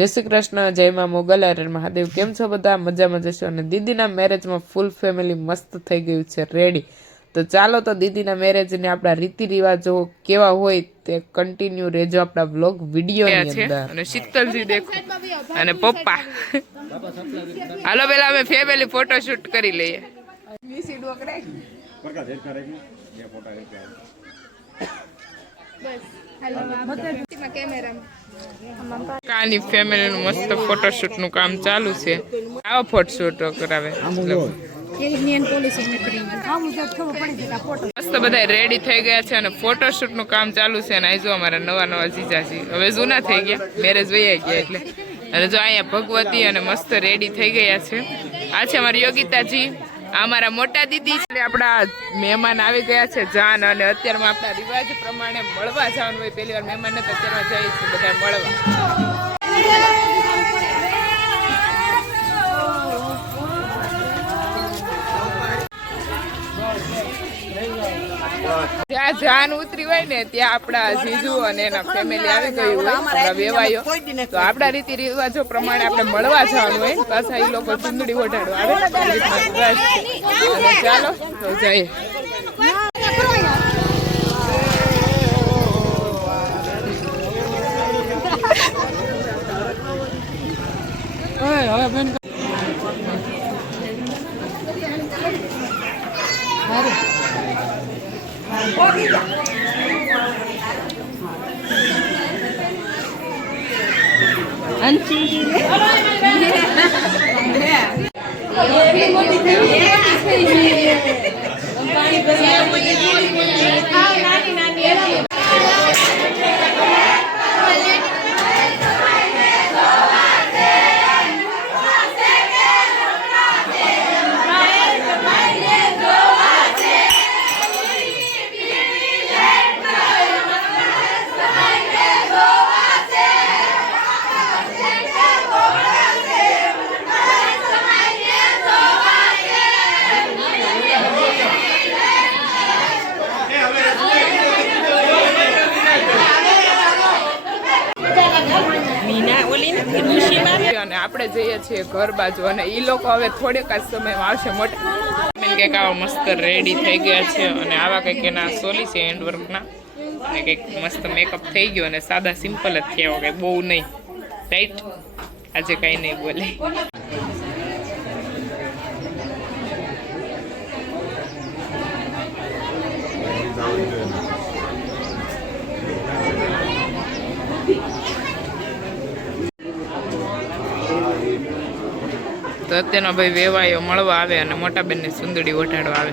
जय श्री कृष्ण, जय मां मोगल, हर महादेव। केम छो बधा? मजामां जशो। अने दीदीना मेरेजमां फूल फेमिली मस्त थई गयुं छे रेडी। तो चालो तो दीदीना मेरेज ने आपणा रीति रिवाजो केवा होय ते कंटिन्यू रेजो आपणा व्लॉग विडियोनी अंदर। अने शीतलजी देखो अने पप्पा हालो पेला अमे फैमिली फोटो शूट करी लईए। कानी फैमिली नु मस्त फोटोशूट नु काम चालू छे। आવો फोटोशूट करावे मस्त बधाय रेडी થઈ ગયા છે અને ફોટોશૂટ નું કામ ચાલુ છે અને આ જો અમારા નવા નવા જીજાજી હવે જૂના થઈ ગયા, મેરેજ વયા ગયા એટલે। અને જો અહીંયા ભગવતી અને મસ્ત રેડી થઈ ગયા છે। આ છે અમારી યોગિતાજી, અમારા મોટા દીદી છે। આપણા મહેમાન આવી ગયા છે જાન, અને અત્યારમાં આપણા રિવાજ પ્રમાણે મળવા જવાનું હોય। પહેલી વાર મહેમાન ને તો અત્યારમાં જાય છે બધા મળવા। જ્યાં જાન ઉતરી હોય ને ત્યાં આપણા જીજુ અને એના ફેમિલી આવી ગયું હોય, આપણા વેવાયો। તો આપણા રીતિ રિવાજો પ્રમાણે આપણે મળવા જવાનું હોય, પાછા એ લોકો ચુંદડી ઓઢાડવા આવે। ચાલો તો જઈએ। આપણે જઈએ છીએ ઘર બાજુ અને ઈ લોકો હવે થોડેક જ સમયમાં આવશે। મોટા કંઈક આવા મસ્ત રેડી થઈ ગયા છે અને આવા કંઈક એના સોલી છે હેન્ડવર્કના, અને કંઈક મસ્ત મેકઅપ થઈ ગયો અને સાદા સિમ્પલ જ થયા, કંઈ બહુ નહીં। રાઈટ, આજે કાંઈ નહીં બોલે। તો અત્યારનો ભાઈ વેવાયો મળવા આવે અને મોટા બેનને સુંદડી ઓઢાડવા આવે।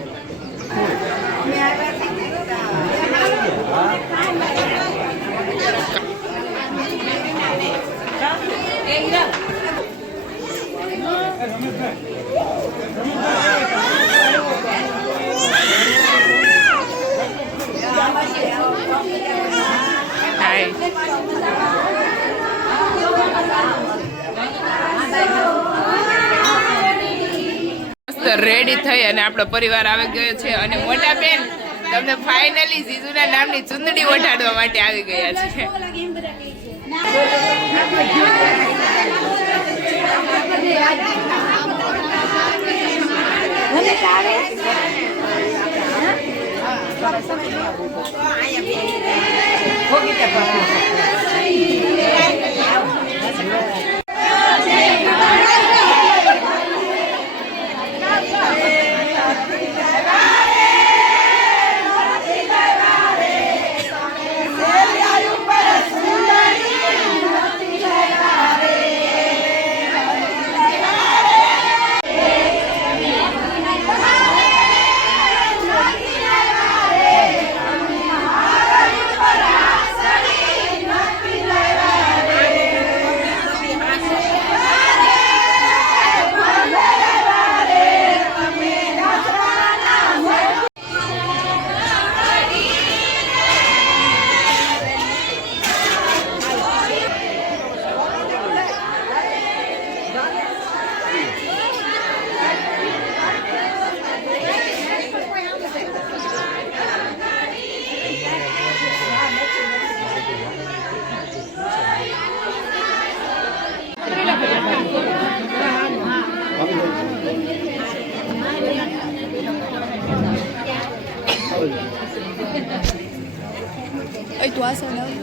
રેડી થઈ અને આપણો પરિવાર આવી ગયો છે અને મોટા બેન તમને ફાઇનલી જીજુના નામની ચુંદડી ઓઢાડવા માટે આવી ગયા છે। તું આ સાઈડ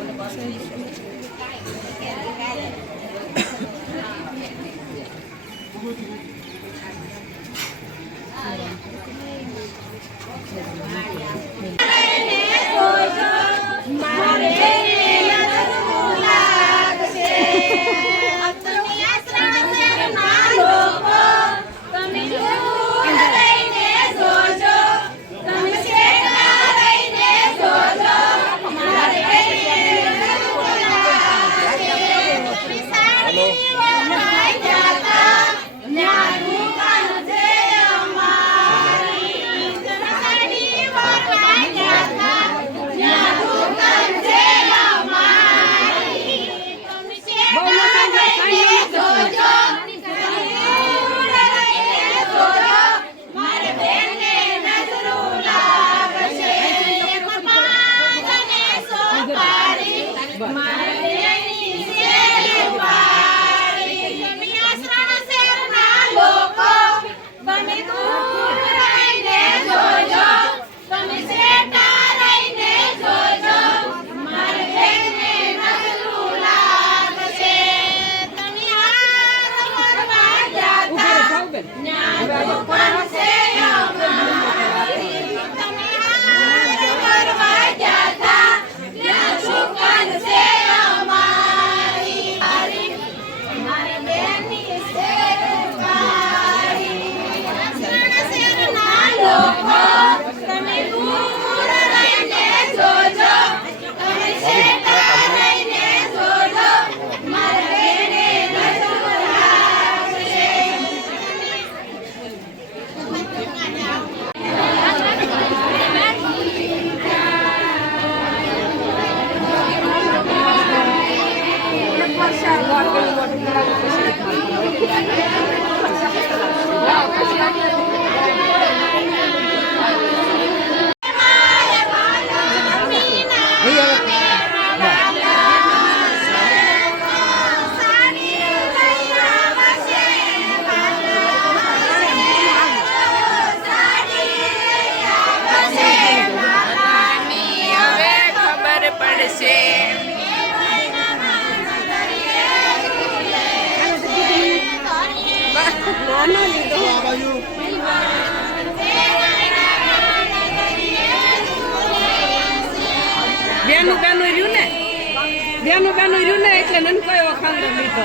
બેનું રહ્યું ને એટલે નનકો એવો ખાંડો લીધો.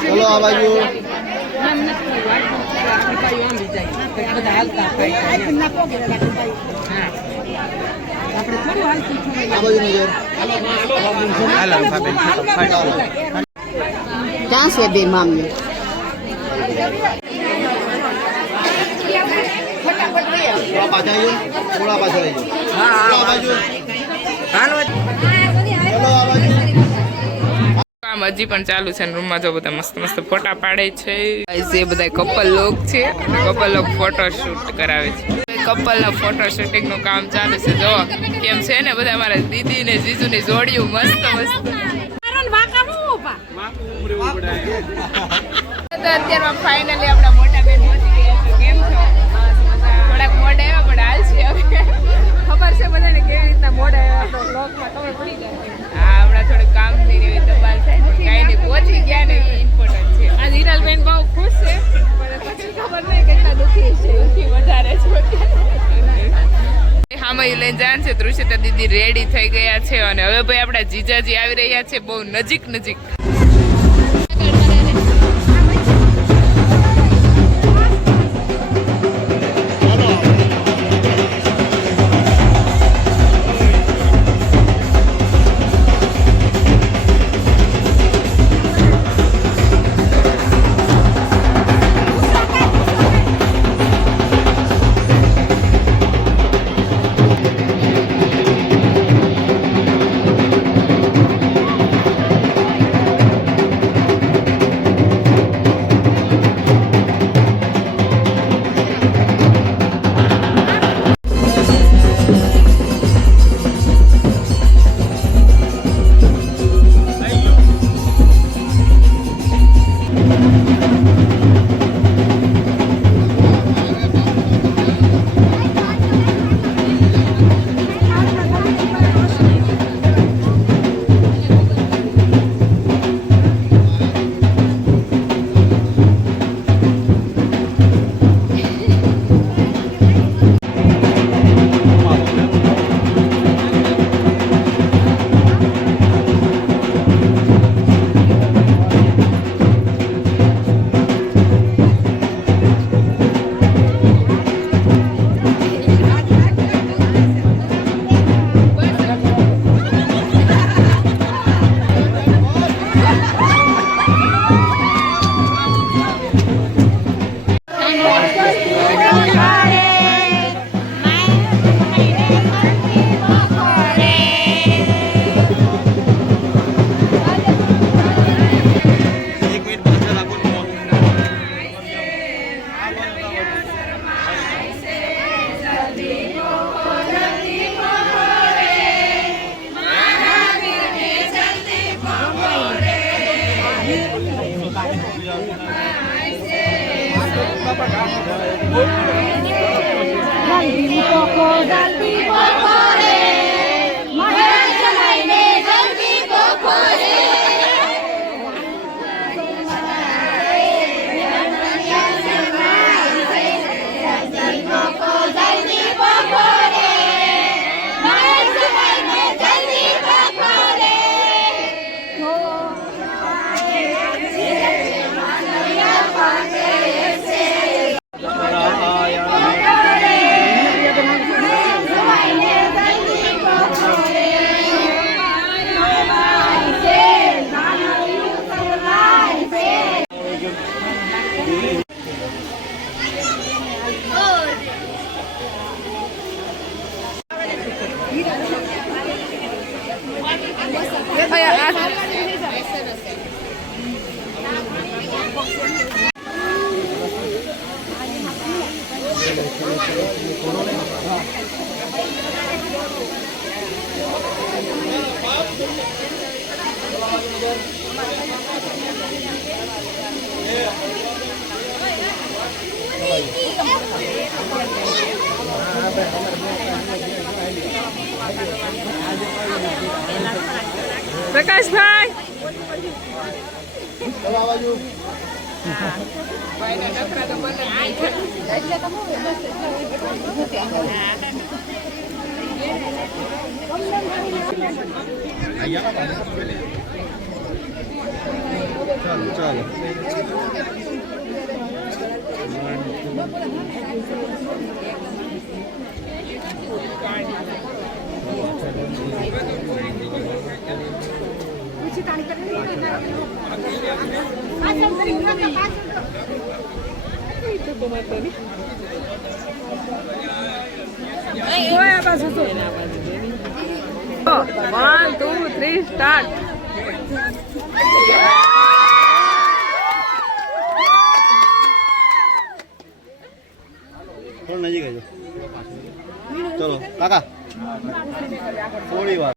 ચલો આ બાજુ ક્યાં છે બે મામલી? થોડા પાછા આવી થોડા પાછા આવી આ બાજુ ચલો આ બાજુ કામ હજી પણ ચાલુ છે. રૂમમાં જો બધા મસ્ત મસ્ત ફોટા પાડે છે. એ બધા કપલ લોક છે. કપલ લોક ફોટો શૂટ કરાવે છે. કપલ ના ફોટો શૂટિંગ નું કામ ચાલુ છે. જો કેમ છે ને બધા મારા દીદી ને જીજુ ની જોડિયું મસ્ત મસ્ત. અત્યારમાં ફાઇનલી આપણા મોટા બેન પહોંચી ગયા છે. કેમ છો? થોડાક મોડા આવ્યા પણ હાલ છે હવે ખબર છે બધાને કેવી રીતના મોડા આવ્યા તો બ્લોગમાં ખબર પડી જાય. હા હમણાં થોડું કામ ની એવી દબાણ થાય છે. કાંઈ નહીં પહોંચી ગયા ને એ ઇમ્પોર્ટન્ટ છે. આ હિરાલબેન બહુ ખુશ છે પણ પછી ખબર નહીં કેટલા દુઃખી છે. દુઃખી વધારે છે. હામાં લઈને જાણ છે. તૃષિતા દીદી રેડી થઈ ગયા છે અને હવે ભાઈ આપણા જીજાજી આવી રહ્યા છે બહુ નજીક નજીક. જલ્દી પોકો જલ્દી પોકો રે મહેર જમાઈને જલ્દી પોકો રે પ્રકાશભાઈ ચલો આ બાજુ ચાલો ચાલો One, two, three, start. થોડું નજીક આવજો ચલો કાકા થોડી વાર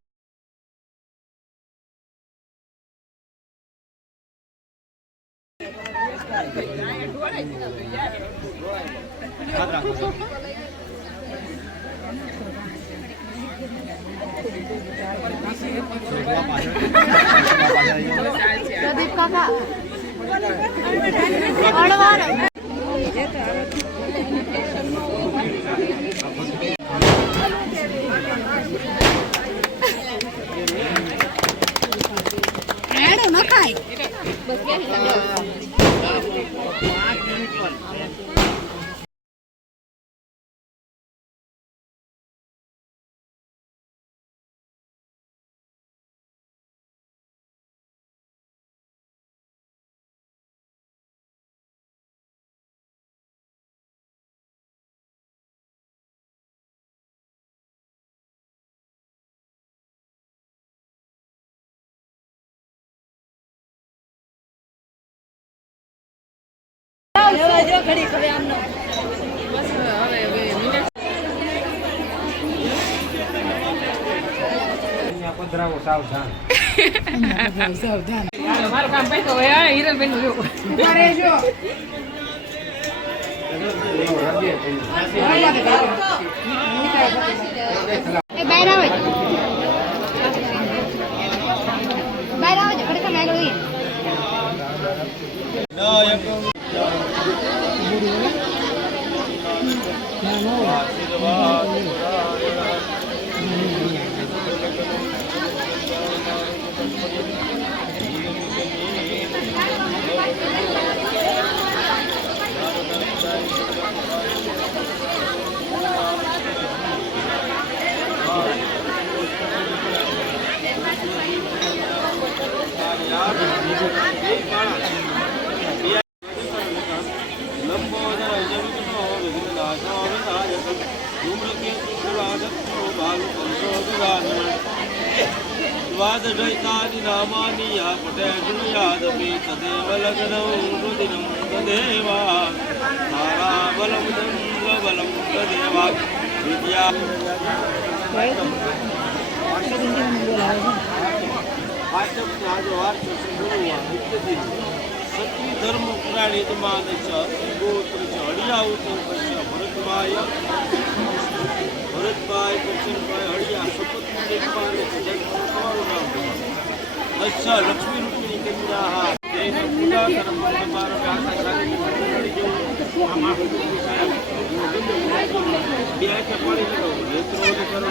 હાથ રાખો પ્રદીપ કાકા અડવાર એડો નખાય મારું કામ પૈસો હોય હિરલબેન નું એ બહાર આવે બહાર આવે ખરેખર આગળ હોઈએ द्वादशैतानि नामानि या पठे शृणुयादपि तदेव लग्नं रुदिनं तदेवा ताराबलं चन्द्रबलं तदेवा विद्या सत्य धर्म ગણિત માનસ ગોત્ર હળિયા ઉત્તર ભરતભાઈ કરશનભાઈ હળિયા શપથ તમારું નામ અચ્છા લક્ષ્મી રૂપિણી કન્યા પૂજા કરમ મારો ગાતા સારી બે કે પાણી લગાવો નેત્રો કરો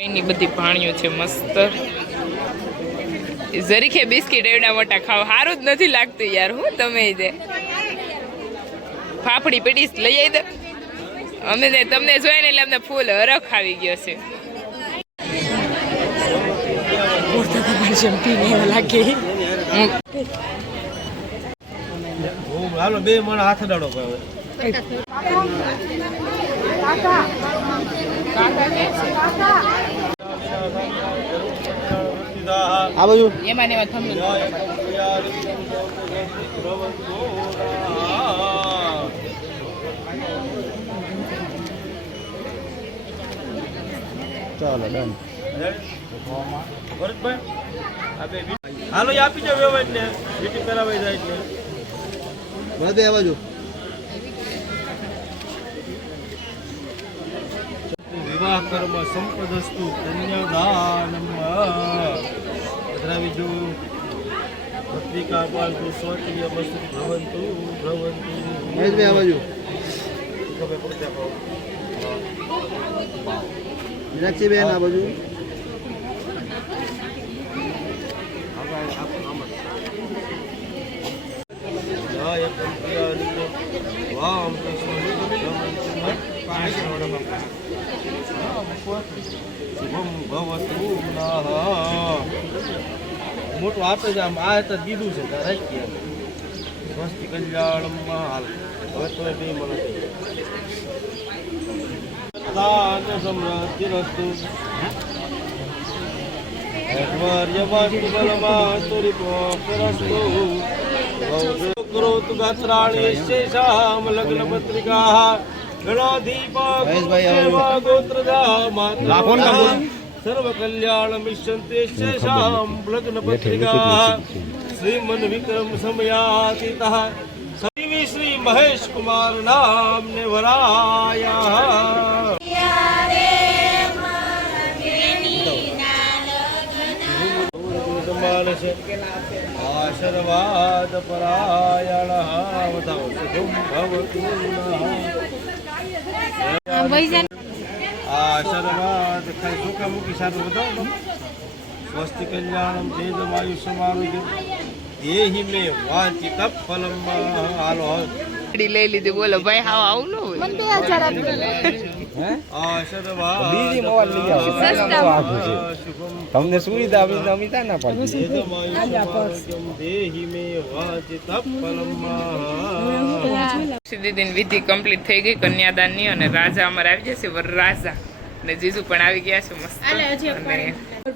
એની બધી પાણીઓ છે મસ્ત. જરીકે બિસ્કિટ એવડા મોટા ખાવ સારું જ નથી લાગતું યાર. હું તમે દે ફાફડી પેટીસ લઈ આવી દે અમે તમને જોઈને એટલે અમને ફૂલ હરખ આવી ગયો છે. હાલો બે મણ હાથ દાડો કયો આ બાજુ એમાં ને એમાં થંભ ચાલો ડન. હાલો આપી જાવ વ્યવહાર ને વીટી કરાવાઈ જાય એટલે ભરતભાઈ આ બાજુ વિવાહ કર્મ સંપદસ્તુ કન્યાદાનમ દ્રવિજુ પત્રિકા પાલતુ સ્વકીય વસ્તુ ભવંતુ ભવંતુ મહેશભાઈ આ બાજુ મીનાક્ષીબેન આ બાજુ મોટું આપે છે આમ આ તો દીધું છે રાખીએ સ્વસ્તિ કલ્યાણમાં હાલ હવે તો બે મળે સમૃદ્ધિ રસ્તુ ગાત્રાણી લગ્ન પત્રિકા સર્વ કલ્યાણ મિશંતે લગ્ન પત્રિકા શ્રીમન વિક્રમ સમયાતીતા શ્રી મહેશ કુમાર નામને વરાયા આશીર્વાદ પરાયણ આશીર્વાદ સુખ મૂકી સાથે બતાવો સ્વસ્તિ કલ્યાણમ તેજમાયુષ્યમારોગ્ય દેહી મે વાંચિત ફલમ હાલો લઈ લીધી. બોલો ભાઈ હાવ આવું ન હોય. તમને સુવિધા અમિતા ના પાડી દીદીની વિધિ કમ્પ્લીટ થઈ ગઈ કન્યાદાનની અને રાજા અમારે આવી જશે વરરાજા ને જીજુ પણ આવી ગયા છે મસ્ત. અને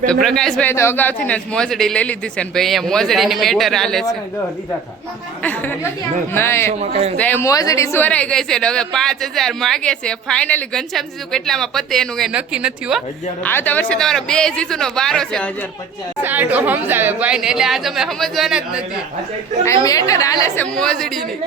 તો પ્રકાશભાઈ તો અગાઉથી ને મોજડી લઈ લીધી છે ને ભાઈ અહીંયા મોજડીની મેટર હાલે છે. નહીં તો એ મોજડી સોરાઈ ગઈ છે ને હવે 5000 માગે છે. ફાઇનલી ઘનશ્યામ જીજુ કેટલામાં પતે એનું કઈ નક્કી નથી હો. આવતા વર્ષે તમારો બે જીજુ નો વારો છે. સાડો સમજાવે ભાઈ ને એટલે આજ અમે સમજવાના જ નથી. આ મેટર હાલે છે મોજડીની.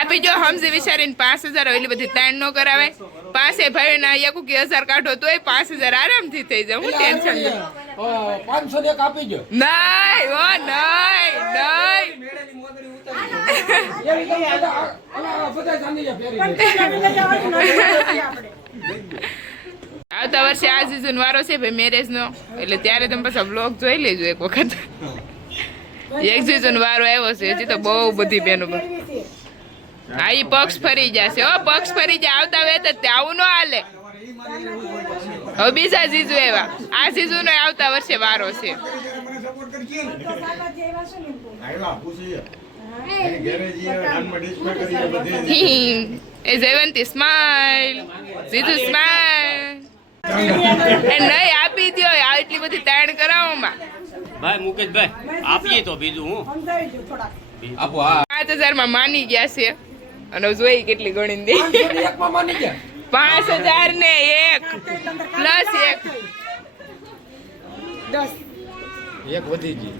આપી જો સમજી વિચારીને 5000 ઓલી બધી તાણ ન કરાવે. પાસે ભાઈ ના યાકુ કે 1000 કાઢો તોય 5000 આરામથી થઈ જાય. હું ટેન્શન નહીં. 500 એક આપી દો. નહીં ઓ નહીં નહીં. આવતા વર્ષે આ સીઝન વારો છે ભાઈ મેરેજ નો, એટલે ત્યારે તમે પાછા બ્લોગ જોઈ લેજો એક વખત. એક સીઝન વારો આવ્યો છે, હજી તો બહુ બધી બેનો. હા ઈ પક્ષ ફરી જશે. ઓ પક્ષ ફરી જાય આવતા વેત જ આવું ન હાલે. હવે બીજા જીજુ એવા, આ જીજુ નો આવતા વર્ષે વારો છે. એ જયવંતી સ્માઈલ, જીજુ સ્માઈલ. એ નહીં આપી દો એટલી બધી તાણ કરાવોમાં. ભાઈ મુકેશભાઈ આપીએ તો બીજું હું આપો. હા 5000 માં માની ગયા છે અને જોઈ કેટલી ગણી દે. 5000 ને 1 પ્લસ 1 એક વધી ગઈ.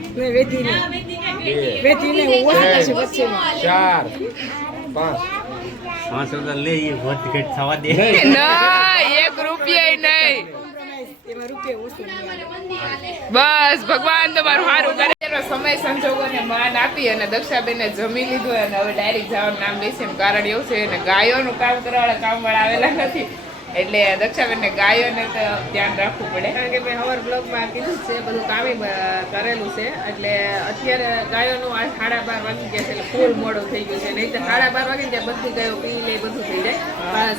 4 5 5,000 લઈએ વધ ઘટ થવા દે. નહીં 1 રૂપિયા નહીં. બસ ભગવાન તમારું સારું કરે. સમય સંજોગોને માન આપી અને દક્ષાબેને જમી લીધું અને હવે ડાયરેક્ટ જવાનું નામ લેશે. કારણ એવું છે ને ગાયોનું કામ કરવાવાળા કામવાળા આવેલા નથી, એટલે દક્ષાબેનને ગાયોને તો ધ્યાન રાખવું પડે. કારણ કે મેં હવાર બ્લોગમાં કીધું છે બધું કામે કરેલું છે, એટલે અત્યારે ગાયોનું આ 12:30 વાગી ગયા છે, એટલે ફૂલ મોડું થઈ ગયું છે. નહીં તો 12:30 વાગે ત્યાં બધી ગાયો પી લે બધું થઈ જાય.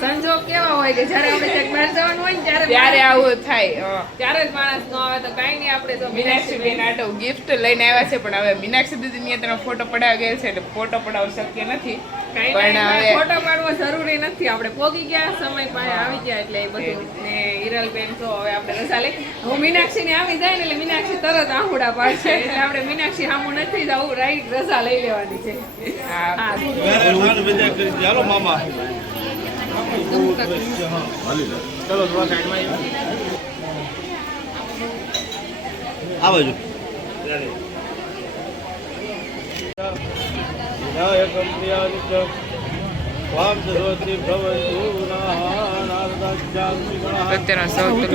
સંજોગ કેવા હોય કે જ્યારે આપણે ક્યાંક બહાર જવાનું હોય ને ત્યારે આવું થાય. ત્યારે જ માણસ ન આવે તો કાંઈ નહીં. આપણે તો મીનાક્ષીબેન આટો ગિફ્ટ લઈને આવ્યા છે, પણ હવે મીનાક્ષી દીદી ની તેનો ફોટો પડાવી ગયેલ છે, એટલે ફોટો પડાવવો શક્ય નથી. પણ હવે ફોટો પાડવો જરૂરી નથી. આપણે પોગી ગયા સમય પાસે આવી ગયા એટલે એ બધું. ને હિરલબેન તો હવે આપણે રસા લઈ. હું મીનાક્ષી ને આવી જાય ને એટલે મીનાક્ષી તરત આહુડા પાડશે, એટલે આપણે મીનાક્ષી સામું નથી જવું, રાઈટ રસા લઈ લેવાની છે. હા ચાલો મામા ચલો આ બાજુ વિનાયકમ પ્રિયાદિત્ય વામ સરોતિ ભવન્તુ નાનાદાજ્જામિ ગણઃ પ્રત્યેનો સૌથી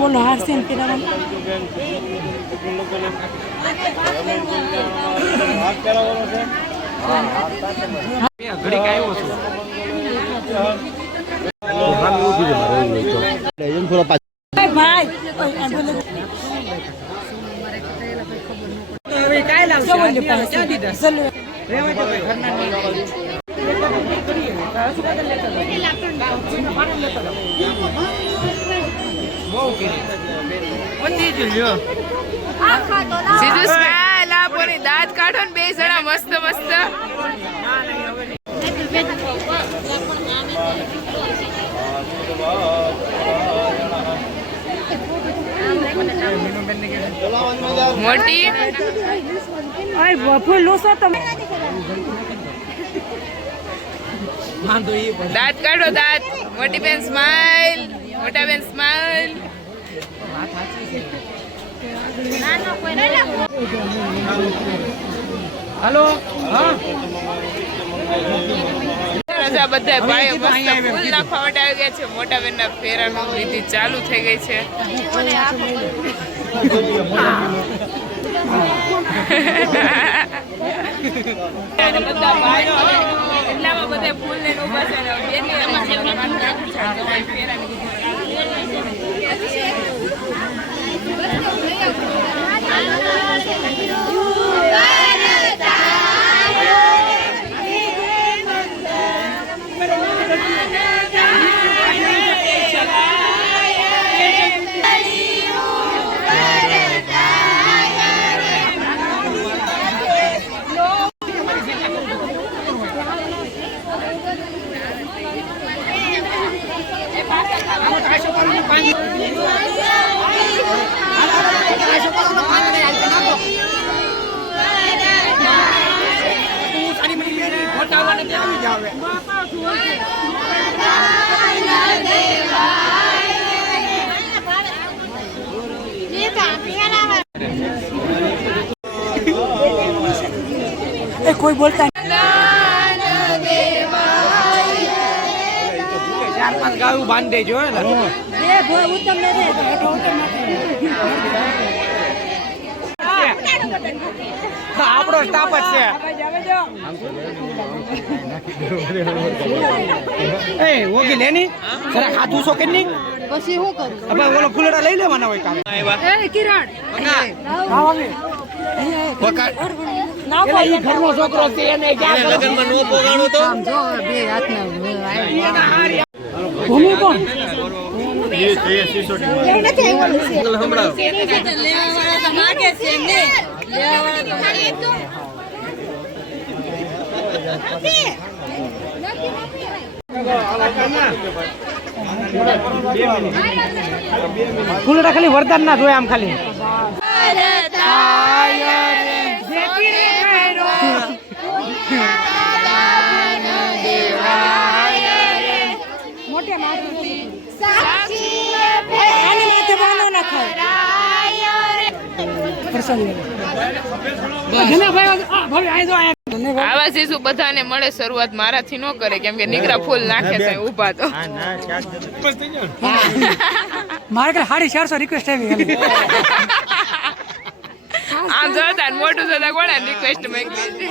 બોલો હાસ્યન પીરામ હાથ કરાવવાનો છે. ઘડીક આવ્યો છું. હવે કાંઈ લાવશે ક્યાં દીધા સીધું સ્માઈલ આપો ને દાંત કાઢો ને 2 જણા મસ્ત મસ્ત. મોટી દાંત કાઢો દાંત. મોટી બેન સ્માઈલ, મોટા બેન સ્માઈલ. હાલો હા બધા ભાઈઓ મસ્ત ફૂલ નાખવા માટે આવી ગયા છે. મોટા બેન ના ફેરાનું વિધિ ચાલુ થઈ ગઈ છે. બધા ભાઈઓ એટલામાં બધા ફૂલ લઈને ઉભા છે ને ફેરાની વિધિ આવી જાવે કોઈ બોલતા 4-5 ગાયું બાંધી દેજો હે ને આપણો સ્ટાફ જ છે એ ઓગી લેની જરા ખાધું છો કે નહીં પછી શું કરું હવે ઓલો ફૂલડા લઈ લેવાના હોય કામ એ કિરણ ઘરનો છોકરો છે એને ક્યાં લગનમાં નો પોગાણો તો જો બે હાથના ભૂમિ કોણ ફૂલડા ખાલી વરદાન ના જોયા આમ ખાલી આવા શિશુ બધાને મળે શરૂઆત મારાથી ન કરે કેમ કે નીકળા ફૂલ નાખે છે ઊભા તો મારે કઈ 450 રિક્વેસ્ટ આવી આમ જોતા મોટું જોતા કોણે રિક્વેસ્ટ માંગી છે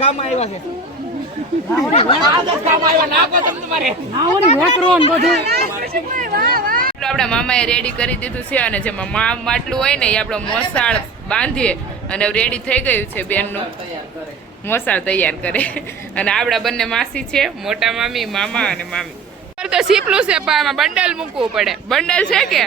ગામ આવ્યા છે આપણા મામાએ રેડી કરી દીધું છે અને જેમાં માટલું હોય ને એ આપણો મોસાળ બાંધીએ અને રેડી થઈ ગયું છે બેનનું મોસાળ તૈયાર કરે અને આપણા બંને માસી છે મોટા મામી મામા અને મામી તો સીપલું છે પણ આમાં બંડલ મૂકવું પડે બંડલ છે કે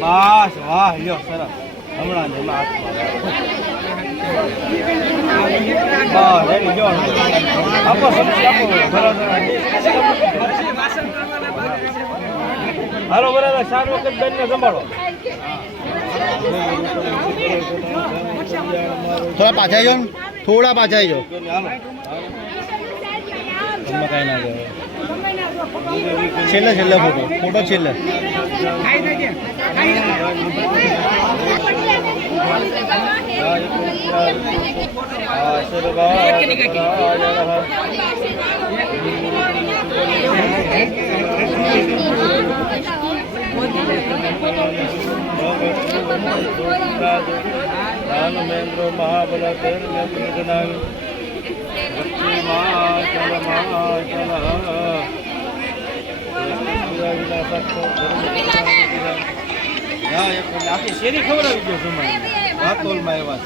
બસ વાહ લ્યો સરસ હમણાં હાલો બરાબર 4 વખત બેનને સંભાળો થોડા પાછા આવજો થોડા પાછા આવજો છેલ્લે છેલ્લે ફોટો છેલ્લે મહાબલ આખી શેરી ખવડાવી ગયો સમય વાતોલમાં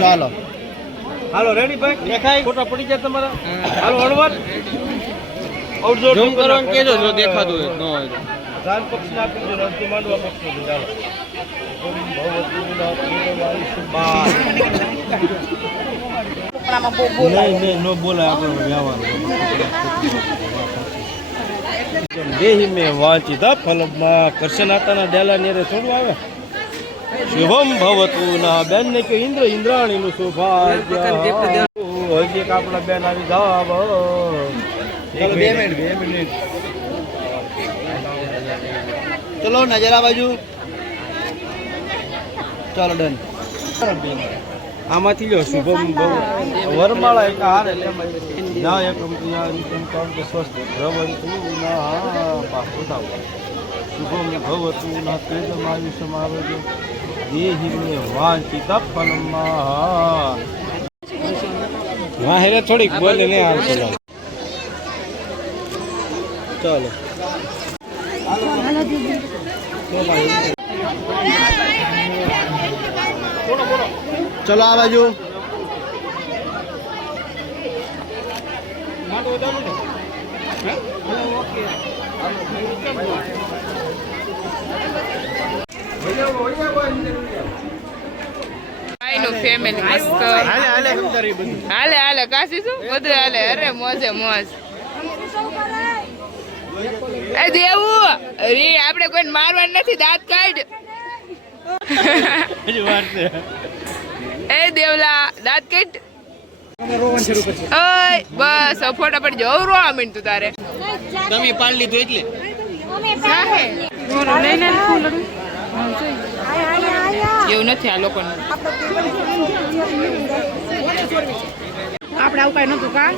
ચાલો હાલો રેડી ભાઈ દેખાય ફોટા પડી જાય તમારા હાલો હળવદ આઉટડોર ઝૂમ કરવાનું કેજો જો દેખાતું હોય ન હોય જાન પક્ષ ના આપી દો રસ્તી માંડવા પક્ષ નો ચાલો નહીં નો બોલાય આપણે વ્યવહાર દેહી મેં વાંચિત ફલમાં કરશનાતાના ડેલા નેરે થોડું આવે શુભમ ભવતુ ના બેન ને કે ઇન્દ્ર ઇન્દ્રાણી નું સૌભાગ્ય હજી એક આપણા બેન આવી જાવ 2 મિનિટ ચલો નજરા બાજુ ચાલો ડન આમાંથી લો શુભમ ભવ વરમાળા એક હાર એટલે ના એક કે સ્વસ્થ ભવતુ ના બાપુતા શુભમ ભવતુ ના તેજમ આયુષ્યમાં આવે છે દેહી મે વાંચિત ફલમાં વાહેરે થોડીક બોલે નહીં આવતો ચાલો ચલો આ બાજુ ભાઈનું ફેમિલી મસ્ત હાલે હાલે કાશી શું બધું હાલે અરે મોજે મોજ એ દેવું રે આપણે કોઈ મારવાનું નથી દાંત કાઢ એ દેવલા દાંત કાઢ ઓય બસ હવે ફોટા પડી જાવ રોવા મીન તું તારે તમે પાડ લીધું એટલે એવું નથી આ લોકોને આપણે આવું કઈ નતું કા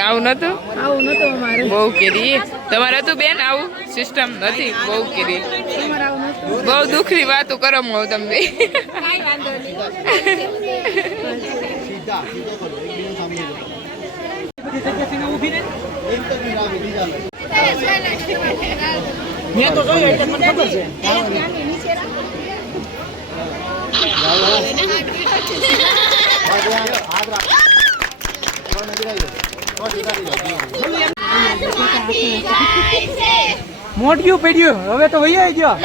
આવું નતું આવું નતું અમારે બહુ કેરી તમારે હતું બેન આવું સિસ્ટમ નથી બહુ કેરી અમારે આવું નતું બહુ દુઃખની વાતો કરો હું તમને સીધા સીધો કરો એકબીજાને સામે કરો ઇન્ટરવ્યુ આવે બીજા મેં તો જોયું એટલે મને ખબર છે મોઢિયું પડ્યું હવે તો વૈયા ગયો